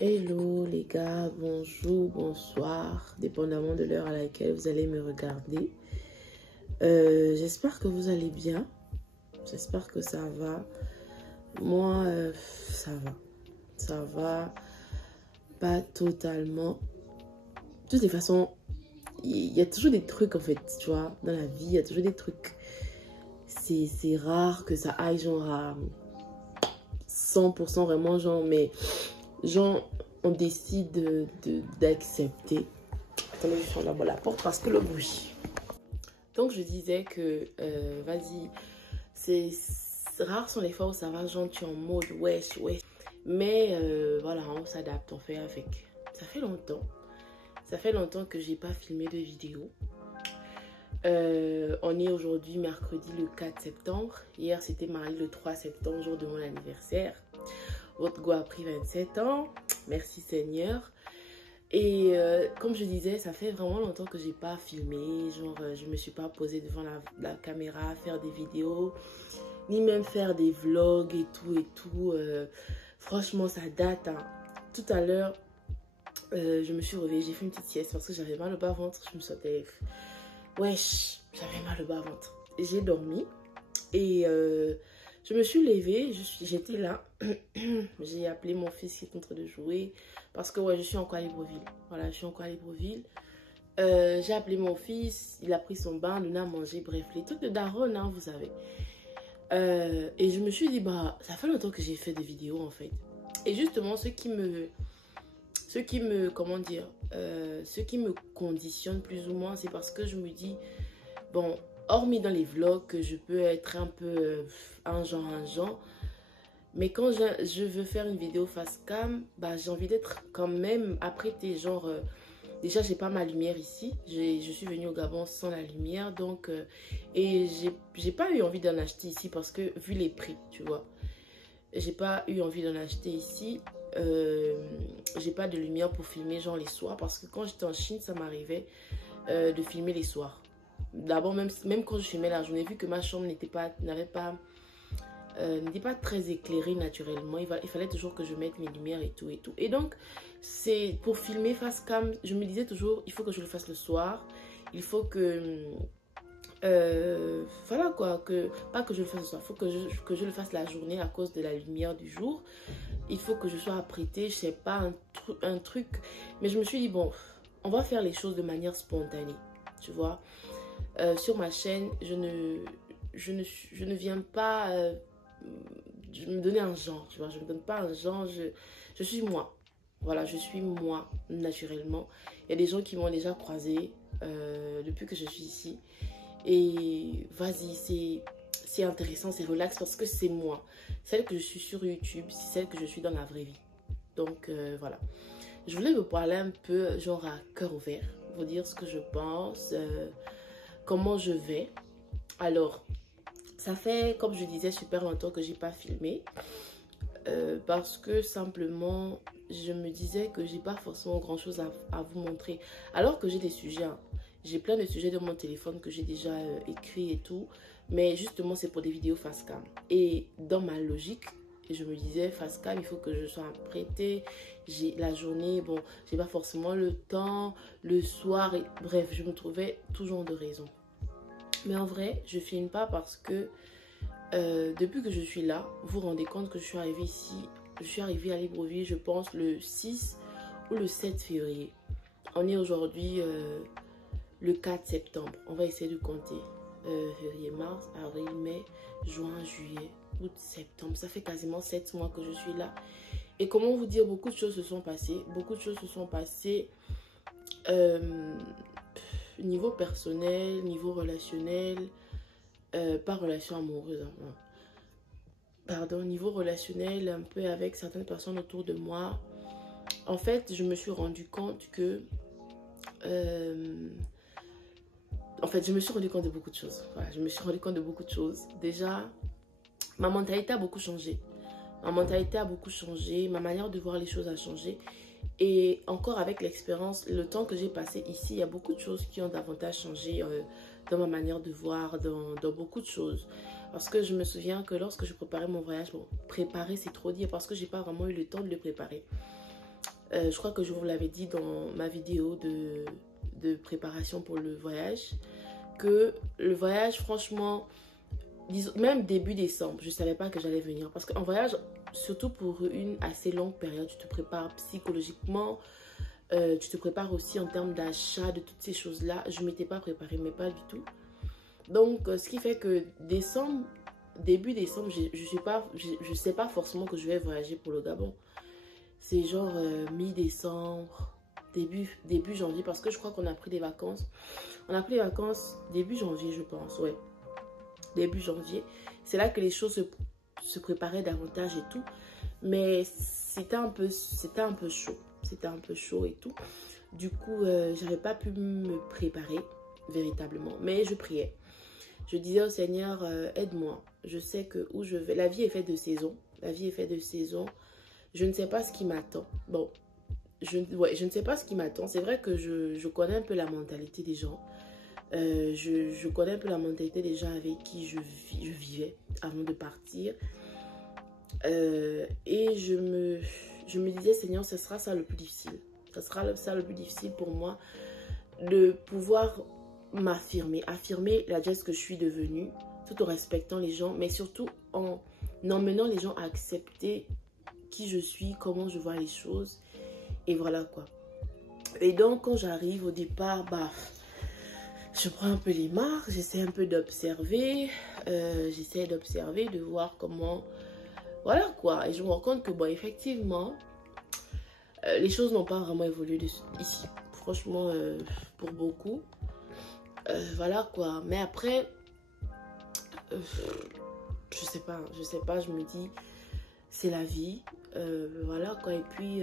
Hello les gars, bonjour, bonsoir, dépendamment de l'heure à laquelle vous allez me regarder. J'espère que vous allez bien, j'espère que ça va. Moi, ça va, pas totalement. De toutes les façons, il y a toujours des trucs en fait, tu vois, dans la vie, il y a toujours des trucs. C'est rare que ça aille genre à 100% vraiment genre, mais genre on décide d'accepter. Attendez, je ferme la porte parce que le bruit. Donc je disais que vas-y, c'est rare sont les fois où ça va genre tu es en mode wesh. Mais voilà, on s'adapte, on fait avec. Ça fait longtemps que j'ai pas filmé de vidéo. On est aujourd'hui mercredi le 4 septembre. Hier c'était mardi le 3 septembre, jour de mon anniversaire. Votre go a pris 27 ans. Merci Seigneur. Et comme je disais, ça fait vraiment longtemps que j'ai pas filmé. Genre, je me suis pas posée devant la caméra, faire des vidéos, ni même faire des vlogs et tout. Franchement, ça date. Hein. Tout à l'heure, je me suis réveillée, j'ai fait une petite sieste parce que j'avais mal au bas-ventre. Je me sentais... Wesh, j'avais mal au bas-ventre. J'ai dormi et je me suis levée, j'étais là. J'ai appelé mon fils qui est en train de jouer parce que ouais, je suis encore à Libreville. Voilà, je suis encore à Libreville. J'ai appelé mon fils, il a pris son bain, nous a mangé, bref, les trucs de daronne, hein, vous savez. Et je me suis dit, bah, ça fait longtemps que j'ai fait des vidéos en fait. Et justement, ce qui me conditionne plus ou moins, c'est parce que je me dis, bon, hormis dans les vlogs, que je peux être un peu un genre. Mais quand je veux faire une vidéo face cam, bah, j'ai envie d'être quand même apprêtée. Genre, déjà, j'ai pas ma lumière ici. Je suis venue au Gabon sans la lumière. Donc, et j'ai pas eu envie d'en acheter ici parce que, vu les prix, tu vois. J'ai pas eu envie d'en acheter ici. J'ai pas de lumière pour filmer genre les soirs. Parce que quand j'étais en Chine, ça m'arrivait de filmer les soirs. D'abord, même quand je filmais la journée, vu que ma chambre n'était pas très éclairée naturellement, il fallait toujours que je mette mes lumières et tout. Et donc, c'est pour filmer face cam, je me disais toujours, il faut que je le fasse le soir. Il faut que... voilà quoi, pas que je le fasse le soir, il faut que je le fasse la journée à cause de la lumière du jour. Il faut que je sois apprêtée, je sais pas, un truc. Mais je me suis dit, bon, on va faire les choses de manière spontanée, tu vois. Sur ma chaîne, je ne viens pas me donner un genre, tu vois. Je ne me donne pas un genre, je suis moi. Voilà, je suis moi, naturellement. Il y a des gens qui m'ont déjà croisée depuis que je suis ici. Et vas-y, c'est intéressant, c'est relax parce que c'est moi. Celle que je suis sur YouTube, c'est celle que je suis dans la vraie vie. Donc voilà. Je voulais vous parler un peu, genre à cœur ouvert, vous dire ce que je pense, comment je vais. Alors, ça fait, comme je disais, super longtemps que j'ai pas filmé. Parce que simplement, je me disais que j'ai pas forcément grand chose à vous montrer. Alors que j'ai des sujets, hein. J'ai plein de sujets dans mon téléphone que j'ai déjà écrit et tout. Mais justement, c'est pour des vidéos face cam. Et dans ma logique, je me disais, face cam, il faut que je sois apprêtée. J'ai la journée, bon, j'ai pas forcément le temps, le soir. Bref, je me trouvais tout genre de raisons. Mais en vrai, je filme pas parce que depuis que je suis là, vous vous rendez compte que je suis arrivée ici. Je suis arrivée à Libreville, je pense, le 6 ou le 7 février. On est aujourd'hui le 4 septembre. On va essayer de compter. Février, mars, avril, mai, juin, juillet, août, septembre. Ça fait quasiment 7 mois que je suis là. Et comment vous dire, beaucoup de choses se sont passées. Beaucoup de choses se sont passées niveau personnel, niveau relationnel, pas relation amoureuse. Hein. Pardon, niveau relationnel, un peu avec certaines personnes autour de moi. En fait, je me suis rendu compte que... je me suis rendu compte de beaucoup de choses. Voilà, je me suis rendu compte de beaucoup de choses. Déjà, ma mentalité a beaucoup changé. Ma mentalité a beaucoup changé. Ma manière de voir les choses a changé. Et encore avec l'expérience, le temps que j'ai passé ici, il y a beaucoup de choses qui ont davantage changé dans ma manière de voir, dans beaucoup de choses. Parce que je me souviens que lorsque je préparais mon voyage, bon, préparer c'est trop dire parce que j'ai pas vraiment eu le temps de le préparer. Je crois que je vous l'avais dit dans ma vidéo de préparation pour le voyage, que le voyage, franchement, même début décembre, je ne savais pas que j'allais venir. Parce qu'en voyage, surtout pour une assez longue période, tu te prépares psychologiquement, tu te prépares aussi en termes d'achat, de toutes ces choses-là. Je ne m'étais pas préparée, mais pas du tout. Donc, ce qui fait que début décembre, je sais pas forcément que je vais voyager pour le Gabon. C'est genre mi-décembre, début janvier, parce que je crois qu'on a pris des vacances. On a pris des vacances début janvier, je pense, ouais. Début janvier. C'est là que les choses se préparaient davantage et tout. Mais c'était un peu chaud. C'était un peu chaud et tout. Du coup, j'avais pas pu me préparer véritablement. Mais je priais. Je disais au Seigneur, aide-moi. Je sais que où je vais. La vie est faite de saisons. La vie est faite de saisons. Je ne sais pas ce qui m'attend. Bon, je ne sais pas ce qui m'attend. C'est vrai que je connais un peu la mentalité des gens. Je connais un peu la mentalité des gens avec qui je vivais avant de partir. Et je me disais, Seigneur, ce sera ça le plus difficile. Ce sera ça le plus difficile pour moi, de pouvoir affirmer la Jess que je suis devenue, tout en respectant les gens, mais surtout en emmenant les gens à accepter qui je suis, comment je vois les choses, et voilà quoi. Et donc quand j'arrive au départ, je prends un peu les marques, j'essaie un peu d'observer, de voir comment, voilà quoi. Et je me rends compte que bon, effectivement, les choses n'ont pas vraiment évolué ici, franchement, pour beaucoup. Voilà quoi. Mais après, je sais pas, je me dis, c'est la vie, voilà quoi. Et puis,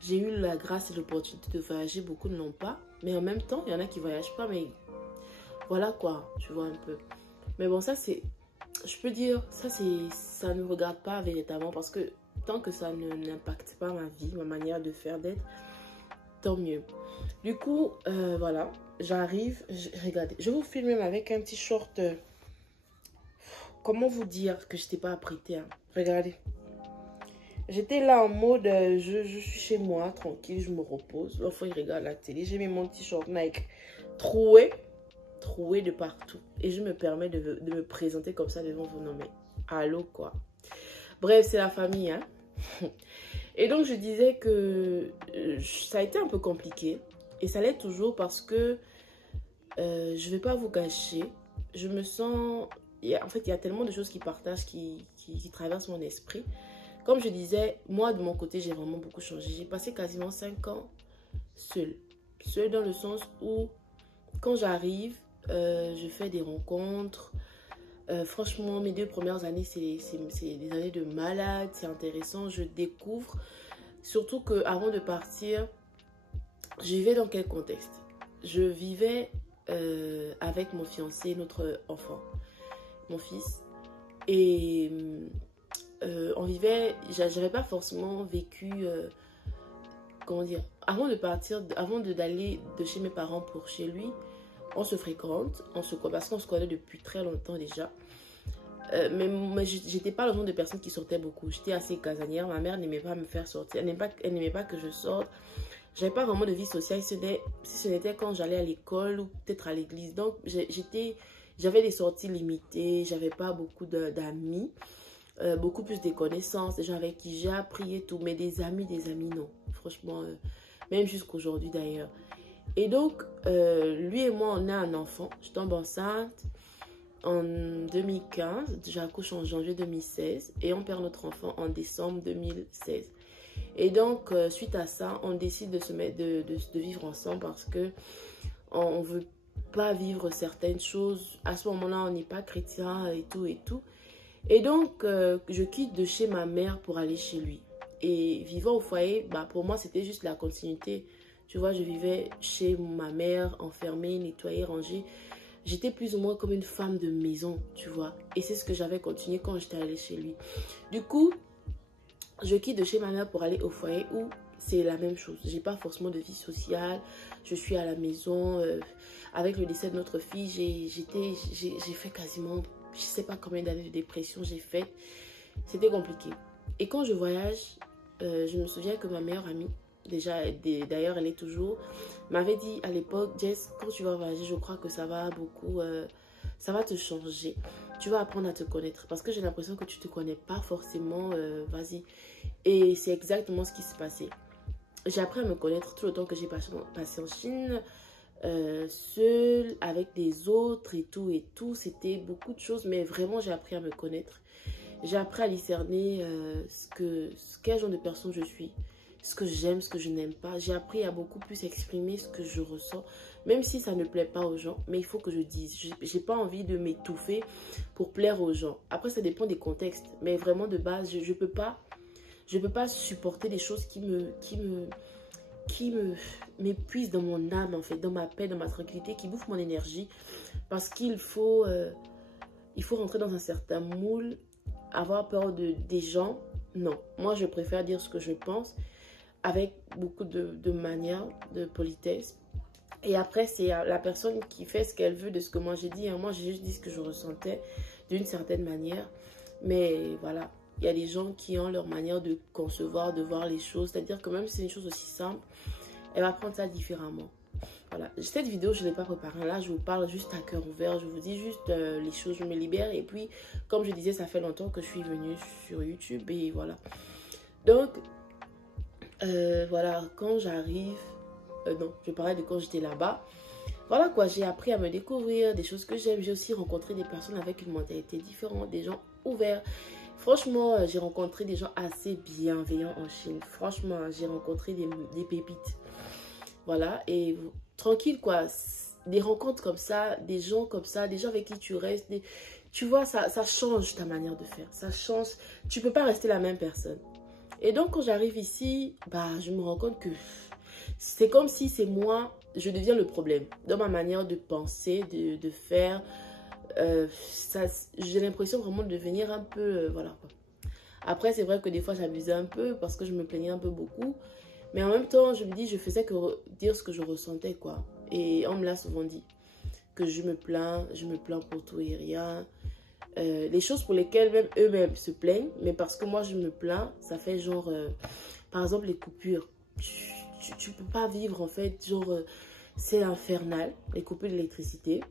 j'ai eu la grâce et l'opportunité de voyager, beaucoup ne l'ont pas. Mais en même temps, il y en a qui ne voyagent pas, mais voilà quoi, tu vois un peu. Mais bon, ça c'est, je peux dire, ça ne me regarde pas véritablement parce que tant que ça n'impacte pas ma vie, ma manière de faire, d'être, tant mieux. Du coup, voilà, j'arrive, regardez, je vous filme même avec un petit short. Comment vous dire que je n'étais pas apprêtée, hein. Regardez. J'étais là en mode, je suis chez moi, tranquille, je me repose. L'enfant, il regarde la télé. J'ai mis mon t-shirt Nike troué de partout. Et je me permets de me présenter comme ça devant vous. Non mais, allô quoi. Bref, c'est la famille, hein. Et donc, je disais que ça a été un peu compliqué. Et ça l'est toujours parce que, je ne vais pas vous cacher, je me sens... En fait, il y a tellement de choses qui partagent, qui traversent mon esprit. Comme je disais, moi, de mon côté, j'ai vraiment beaucoup changé. J'ai passé quasiment 5 ans seule. Seule dans le sens où, quand j'arrive, je fais des rencontres. Franchement, mes 2 premières années, c'est des années de malade. C'est intéressant, je découvre. Surtout qu'avant de partir, je vivais dans quel contexte? Je vivais avec mon fiancé, notre enfant, mon fils. Et... on vivait, j'avais pas forcément vécu, comment dire, avant de partir, avant d'aller de chez mes parents pour chez lui, on se fréquente, parce qu'on se connaît depuis très longtemps déjà. Mais j'étais pas le genre de personne qui sortait beaucoup. J'étais assez casanière, ma mère n'aimait pas me faire sortir, elle n'aimait pas que je sorte. J'avais pas vraiment de vie sociale, si ce n'était quand j'allais à l'école ou peut-être à l'église. Donc j'avais des sorties limitées, j'avais pas beaucoup d'amis. Beaucoup plus des connaissances, des gens avec qui j'ai appris et tout, mais des amis non, franchement, même jusqu'aujourd'hui d'ailleurs. Et donc, lui et moi, on a un enfant, je tombe enceinte en 2015, j'accouche en janvier 2016 et on perd notre enfant en décembre 2016. Et donc, suite à ça, on décide de se mettre, de vivre ensemble parce que on veut pas vivre certaines choses. À ce moment-là, on n'est pas chrétien et tout et tout. Et donc, je quitte de chez ma mère pour aller chez lui. Et vivant au foyer, pour moi, c'était juste la continuité. Tu vois, je vivais chez ma mère, enfermée, nettoyée, rangée. J'étais plus ou moins comme une femme de maison, tu vois. Et c'est ce que j'avais continué quand j'étais allée chez lui. Du coup, je quitte de chez ma mère pour aller au foyer où c'est la même chose. J'ai pas forcément de vie sociale. Je suis à la maison. Avec le décès de notre fille, j'ai fait quasiment... Je ne sais pas combien d'années de dépression j'ai fait. C'était compliqué. Et quand je voyage, je me souviens que ma meilleure amie, d'ailleurs elle est toujours, m'avait dit à l'époque, Jess, quand tu vas voyager, je crois que ça va beaucoup, ça va te changer. Tu vas apprendre à te connaître parce que j'ai l'impression que tu ne te connais pas forcément, vas-y. Et c'est exactement ce qui s'est passé. J'ai appris à me connaître tout le temps que j'ai passé en Chine, seule, avec des autres et tout et tout. C'était beaucoup de choses, mais vraiment j'ai appris à me connaître. J'ai appris à discerner quel genre de personne je suis, ce que j'aime, ce que je n'aime pas. J'ai appris à beaucoup plus exprimer ce que je ressens, même si ça ne plaît pas aux gens, mais il faut que je dise. J'ai pas envie de m'étouffer pour plaire aux gens. Après, ça dépend des contextes, mais vraiment de base, je peux pas supporter des choses qui m'épuisent dans mon âme, en fait, dans ma paix, dans ma tranquillité, qui bouffent mon énergie, parce qu'il faut, il faut rentrer dans un certain moule, avoir peur des gens. Non, moi je préfère dire ce que je pense avec beaucoup de manière, de politesse. Et après, c'est la personne qui fait ce qu'elle veut de ce que moi j'ai dit. Moi, j'ai juste dit ce que je ressentais d'une certaine manière. Mais voilà, il y a des gens qui ont leur manière de concevoir, de voir les choses. C'est-à-dire que même si c'est une chose aussi simple, elle va prendre ça différemment. Voilà, cette vidéo, je ne l'ai pas préparée. Là, je vous parle juste à cœur ouvert. Je vous dis juste les choses, je me libère. Et puis, comme je disais, ça fait longtemps que je suis venue sur YouTube. Et voilà. Donc, voilà, quand j'arrive... non, je parlais de quand j'étais là-bas. Voilà quoi, j'ai appris à me découvrir, des choses que j'aime. J'ai aussi rencontré des personnes avec une mentalité différente, des gens ouverts. Franchement, j'ai rencontré des gens assez bienveillants en Chine. Franchement, j'ai rencontré des pépites. Voilà, et tranquille quoi, des rencontres comme ça, des gens comme ça, des gens avec qui tu restes, tu vois, ça change ta manière de faire, ça change, tu peux pas rester la même personne. Et donc quand j'arrive ici, bah je me rends compte que c'est comme si c'est moi, je deviens le problème, dans ma manière de penser, de faire, j'ai l'impression vraiment de devenir un peu, voilà quoi. Après c'est vrai que des fois j'abusais un peu parce que je me plaignais un peu beaucoup. Mais en même temps, je me dis, je faisais que dire ce que je ressentais, quoi. Et on me l'a souvent dit, que je me plains pour tout et rien. Les choses pour lesquelles même eux-mêmes se plaignent, mais parce que moi je me plains, ça fait genre, par exemple les coupures. Tu peux pas vivre en fait, genre, c'est infernal, les coupures d'électricité,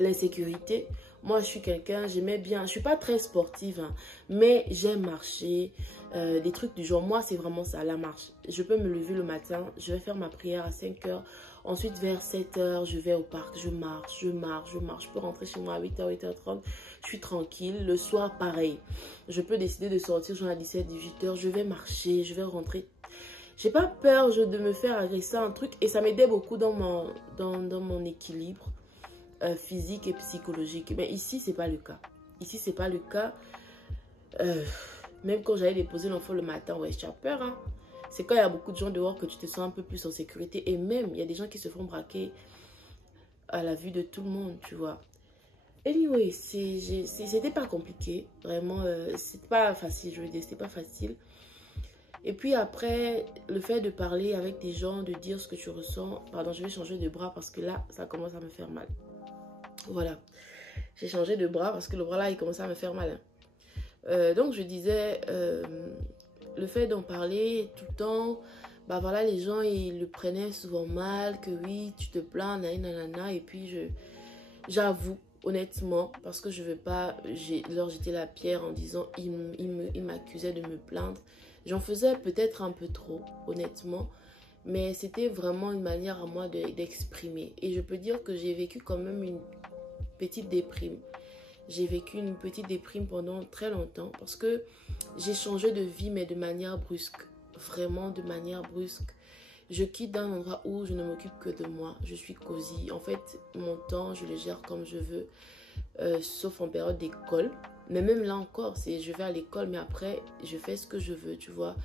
l'insécurité. Moi je suis quelqu'un, j'aimais bien, je suis pas très sportive, hein, mais j'aime marcher. Des trucs du genre, moi c'est vraiment ça, la marche. Je peux me lever le matin, je vais faire ma prière à 5 heures. Ensuite vers 7 heures, je vais au parc, je marche. Je peux rentrer chez moi à 8 heures, 8h30, je suis tranquille. Le soir pareil, je peux décider de sortir genre à 17, 18 heures, je vais marcher, je vais rentrer. J'ai pas peur de me faire agresser un truc et ça m'aidait beaucoup dans mon équilibre physique et psychologique. Mais ici c'est pas le cas. Ici c'est pas le cas. Même quand j'allais déposer l'enfant le matin, ouais, tu as peur, hein. C'est quand il y a beaucoup de gens dehors que tu te sens un peu plus en sécurité. Et même, il y a des gens qui se font braquer à la vue de tout le monde, tu vois. Anyway, c'était pas compliqué. Vraiment, c'était pas facile, je veux dire, c'était pas facile. Et puis après, le fait de parler avec des gens, de dire ce que tu ressens. Pardon, je vais changer de bras parce que là, ça commence à me faire mal. Voilà. J'ai changé de bras parce que le bras là, il commence à me faire mal, hein. Donc je disais, le fait d'en parler tout le temps, bah voilà, les gens ils le prenaient souvent mal, que oui, tu te plains, nanana, et puis j'avoue honnêtement, parce que je veux pas leur jeter la pierre en disant, ils m'accusaient de me plaindre, j'en faisais peut-être un peu trop, honnêtement, mais c'était vraiment une manière à moi d'exprimer, et je peux dire que j'ai vécu quand même une petite déprime. J'ai vécu une petite déprime pendant très longtemps parce que j'ai changé de vie mais de manière brusque. Vraiment de manière brusque. Je quitte d'un endroit où je ne m'occupe que de moi. Je suis cosy. En fait, mon temps, je le gère comme je veux. Sauf en période d'école. Mais même là encore, je vais à l'école mais après, je fais ce que je veux, tu vois.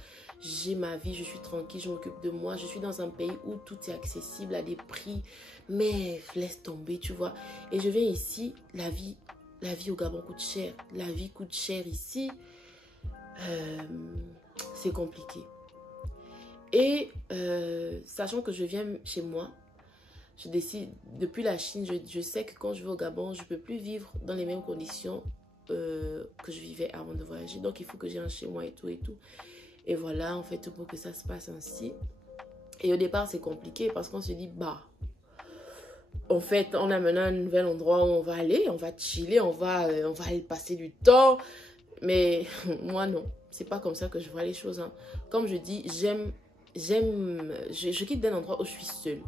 J'ai ma vie, je suis tranquille, je m'occupe de moi. Je suis dans un pays où tout est accessible à des prix. Mais laisse tomber, tu vois. Et je viens ici, la vie au Gabon coûte cher. La vie coûte cher ici. C'est compliqué. Et sachant que je viens chez moi, je décide, depuis la Chine, je sais que quand je vais au Gabon, je ne peux plus vivre dans les mêmes conditions que je vivais avant de voyager. Donc, il faut que j'ai un chez moi et tout et tout. Et voilà, en fait, pour que ça se passe ainsi. Et au départ, c'est compliqué parce qu'on se dit, bah, en fait, on a maintenant un nouvel endroit où on va aller, on va chiller, on va aller passer du temps. Mais moi, non. C'est pas comme ça que je vois les choses. Hein. Comme je dis, je quitte d'un endroit où je suis seule.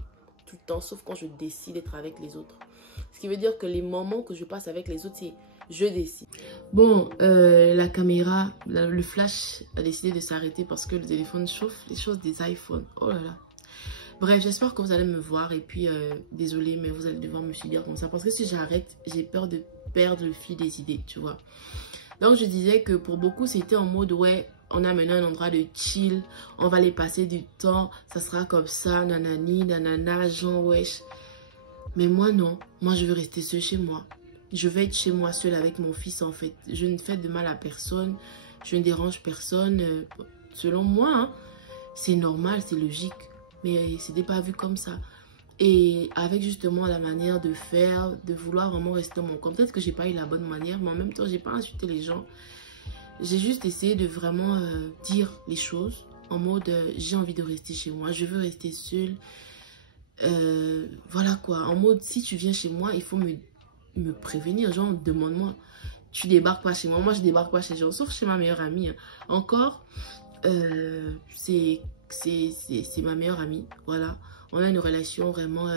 Tout le temps, sauf quand je décide d'être avec les autres. Ce qui veut dire que les moments que je passe avec les autres, c'est je décide. Bon, la caméra, le flash a décidé de s'arrêter parce que le téléphone chauffe les choses des iPhones. Oh là là. Bref, j'espère que vous allez me voir. Et puis, désolé, mais vous allez devoir me subir comme ça. Parce que si j'arrête, j'ai peur de perdre le fil des idées, tu vois. Donc, je disais que pour beaucoup, c'était en mode, ouais, on a maintenant un endroit de chill. On va aller passer du temps. Ça sera comme ça, nanani, nanana, genre, wesh. Mais moi, non. Moi, je veux rester seule chez moi. Je vais être chez moi seule avec mon fils, en fait. Je ne fais de mal à personne. Je ne dérange personne. Selon moi, hein, c'est normal, c'est logique. Mais c'était pas vu comme ça. Et avec justement la manière de faire, de vouloir vraiment rester dans mon coin. Peut-être que j'ai pas eu la bonne manière, mais en même temps, j'ai pas insulté les gens. J'ai juste essayé de vraiment dire les choses en mode j'ai envie de rester chez moi, je veux rester seule. Voilà quoi, en mode si tu viens chez moi, il faut me prévenir, genre demande-moi. Tu débarques pas chez moi, moi je débarque pas chez les gens, sauf chez ma meilleure amie. Hein. Encore, c'est ma meilleure amie, voilà. On a une relation vraiment,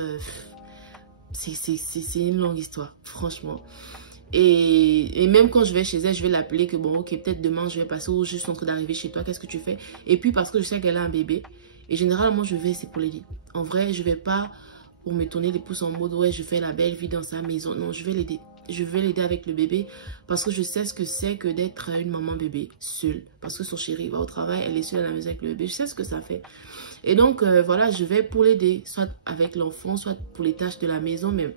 c'est une longue histoire, franchement. Et même quand je vais chez elle, je vais l'appeler que bon, ok, peut-être demain je vais passer ou je suis en train d'arriver chez toi, qu'est-ce que tu fais? Et puis parce que je sais qu'elle a un bébé, et généralement je vais, c'est pour l'aider. En vrai, je vais pas pour me tourner les pouces en mode ouais, je fais la belle vie dans sa maison. Non, je vais l'aider. Je vais l'aider avec le bébé parce que je sais ce que c'est que d'être une maman bébé seule. Parce que son chéri va au travail, elle est seule à la maison avec le bébé. Je sais ce que ça fait. Et donc, voilà, je vais pour l'aider, soit avec l'enfant, soit pour les tâches de la maison. Mais...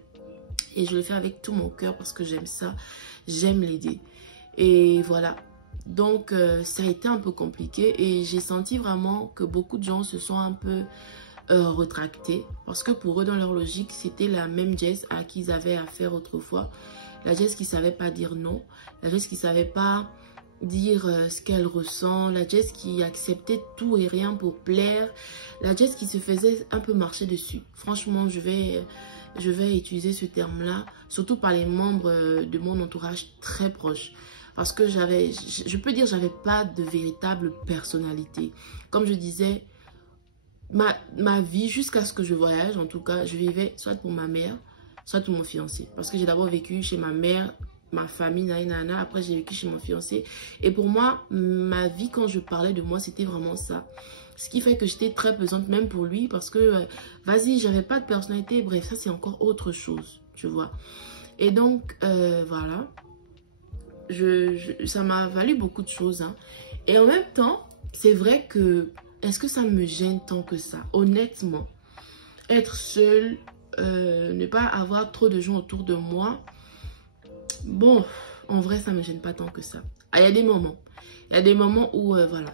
Et je le fais avec tout mon cœur parce que j'aime ça. J'aime l'aider. Et voilà. Donc, ça a été un peu compliqué. Et j'ai senti vraiment que beaucoup de gens se sont un peu retractés. Parce que pour eux, dans leur logique, c'était la même Jess à qui ils avaient affaire autrefois. La Jess qui ne savait pas dire non. La Jess qui ne savait pas dire ce qu'elle ressent. La Jess qui acceptait tout et rien pour plaire. La Jess qui se faisait un peu marcher dessus. Franchement, je vais utiliser ce terme-là, surtout par les membres de mon entourage très proche. Parce que je peux dire, j'avais pas de véritable personnalité. Comme je disais, ma vie, jusqu'à ce que je voyage, en tout cas, je vivais soit pour ma mère, soit pour mon fiancé. Parce que j'ai d'abord vécu chez ma mère, ma famille, nana, après j'ai vécu chez mon fiancé. Et pour moi, ma vie, quand je parlais de moi, c'était vraiment ça. Ce qui fait que j'étais très pesante même pour lui parce que, vas-y, j'avais pas de personnalité. Bref, ça c'est encore autre chose, tu vois. Et donc, voilà. Ça m'a valu beaucoup de choses. Hein. Et en même temps, c'est vrai que, est-ce que ça me gêne tant que ça? Honnêtement, être seule, ne pas avoir trop de gens autour de moi, bon, en vrai, ça me gêne pas tant que ça. Ah, il y a des moments. Il y a des moments où, voilà,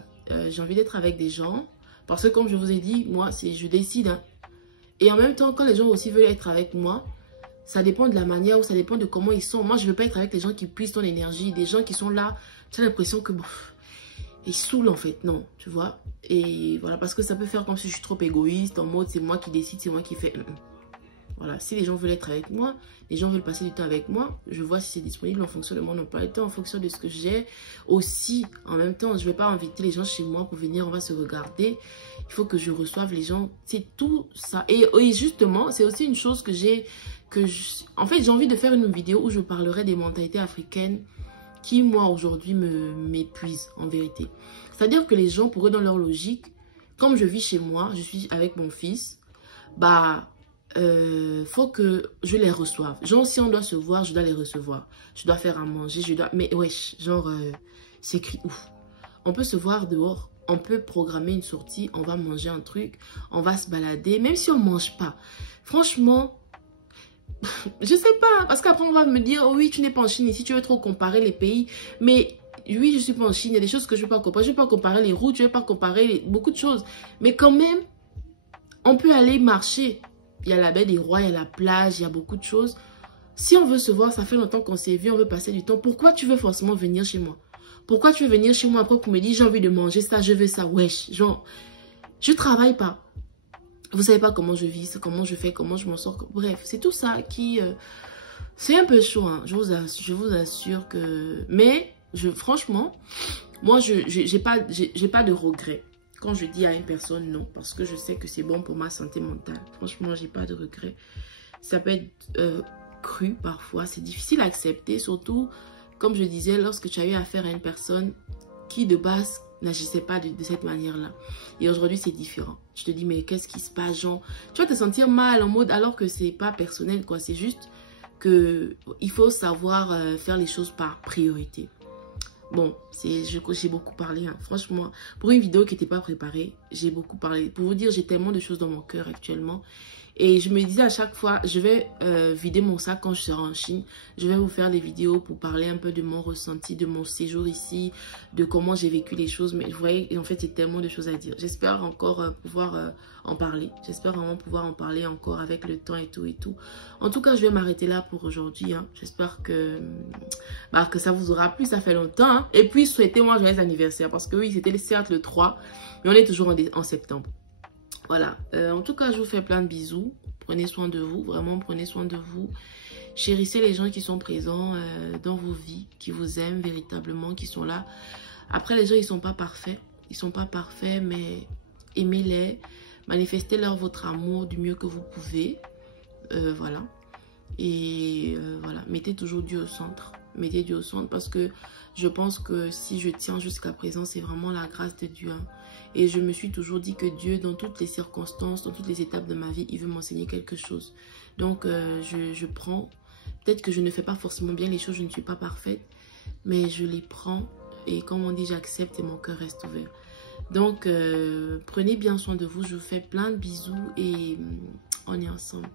j'ai envie d'être avec des gens. Parce que comme je vous ai dit, moi, je décide. Hein. Et en même temps, quand les gens aussi veulent être avec moi, ça dépend de la manière ou ça dépend de comment ils sont. Moi, je ne veux pas être avec les gens qui puissent ton énergie. Des gens qui sont là, tu as l'impression que, bon, ils saoulent en fait. Non, tu vois. Et voilà, parce que ça peut faire comme si je suis trop égoïste. En mode, c'est moi qui décide, c'est moi qui fais... Voilà, si les gens veulent être avec moi, les gens veulent passer du temps avec moi, je vois si c'est disponible en fonction de mon emploi du temps, en fonction de ce que j'ai. Aussi, en même temps, je ne vais pas inviter les gens chez moi pour venir, on va se regarder. Il faut que je reçoive les gens. C'est tout ça. Et justement, c'est aussi une chose que j'ai... En fait, j'ai envie de faire une vidéo où je parlerai des mentalités africaines qui, moi, aujourd'hui, m'épuisent, en vérité. C'est-à-dire que les gens, pour eux, dans leur logique, comme je vis chez moi, je suis avec mon fils, bah... faut que je les reçoive. Genre, si on doit se voir, je dois les recevoir. Je dois faire à manger, je dois... Mais wesh, genre, c'est écrit ouf. On peut se voir dehors, on peut programmer une sortie, on va manger un truc, on va se balader, même si on mange pas. Franchement, je sais pas, parce qu'après on va me dire, oh oui, tu n'es pas en Chine ici, tu veux trop comparer les pays. Mais oui, je suis pas en Chine, il y a des choses que je ne vais pas comparer. Je ne vais pas comparer les routes, je ne vais pas comparer beaucoup de choses. Mais quand même, on peut aller marcher. Il y a la baie des Rois, il y a la plage, il y a beaucoup de choses. Si on veut se voir, ça fait longtemps qu'on s'est vu, on veut passer du temps. Pourquoi tu veux forcément venir chez moi? Pourquoi tu veux venir chez moi après pour me dire j'ai envie de manger ça, je veux ça, wesh. Genre, je travaille pas. Vous savez pas comment je vis, comment je fais, comment je m'en sors. Bref, c'est tout ça qui... c'est un peu chaud, hein. Je vous assure que... Mais, franchement, moi, j'ai pas de regrets. Quand je dis à une personne non, parce que je sais que c'est bon pour ma santé mentale. Franchement, j'ai pas de regrets. Ça peut être cru parfois. C'est difficile à accepter, surtout, comme je disais, lorsque tu as eu affaire à une personne qui, de base, n'agissait pas de cette manière-là. Et aujourd'hui, c'est différent. Je te dis, mais qu'est-ce qui se passe, genre? Tu vas te sentir mal en mode, alors que c'est pas personnel, quoi. C'est juste que il faut savoir faire les choses par priorité. Bon, j'ai beaucoup parlé, hein. Franchement, pour une vidéo qui n'était pas préparée, j'ai beaucoup parlé. Pour vous dire, j'ai tellement de choses dans mon cœur actuellement. Et je me disais à chaque fois, je vais vider mon sac quand je serai en Chine. Je vais vous faire des vidéos pour parler un peu de mon ressenti, de mon séjour ici, de comment j'ai vécu les choses. Mais vous voyez, en fait, il y a tellement de choses à dire. J'espère encore pouvoir en parler. J'espère vraiment pouvoir en parler encore avec le temps et tout et tout. En tout cas, je vais m'arrêter là pour aujourd'hui, hein. J'espère que ça vous aura plu. Ça fait longtemps, hein. Et puis, souhaitez-moi joyeux anniversaire. Parce que oui, c'était certes le 3, mais on est toujours en septembre. Voilà, en tout cas, je vous fais plein de bisous. Prenez soin de vous, vraiment prenez soin de vous. Chérissez les gens qui sont présents dans vos vies, qui vous aiment véritablement, qui sont là. Après, les gens, ils sont pas parfaits. Ils sont pas parfaits, mais aimez-les. Manifestez-leur votre amour du mieux que vous pouvez. Voilà. Et voilà, mettez toujours Dieu au centre. Mettez Dieu au centre parce que je pense que si je tiens jusqu'à présent, c'est vraiment la grâce de Dieu, hein. Et je me suis toujours dit que Dieu, dans toutes les circonstances, dans toutes les étapes de ma vie, il veut m'enseigner quelque chose. Donc, je prends. Peut-être que je ne fais pas forcément bien les choses, je ne suis pas parfaite. Mais je les prends. Et comme on dit, j'accepte et mon cœur reste ouvert. Donc, prenez bien soin de vous. Je vous fais plein de bisous et on est ensemble.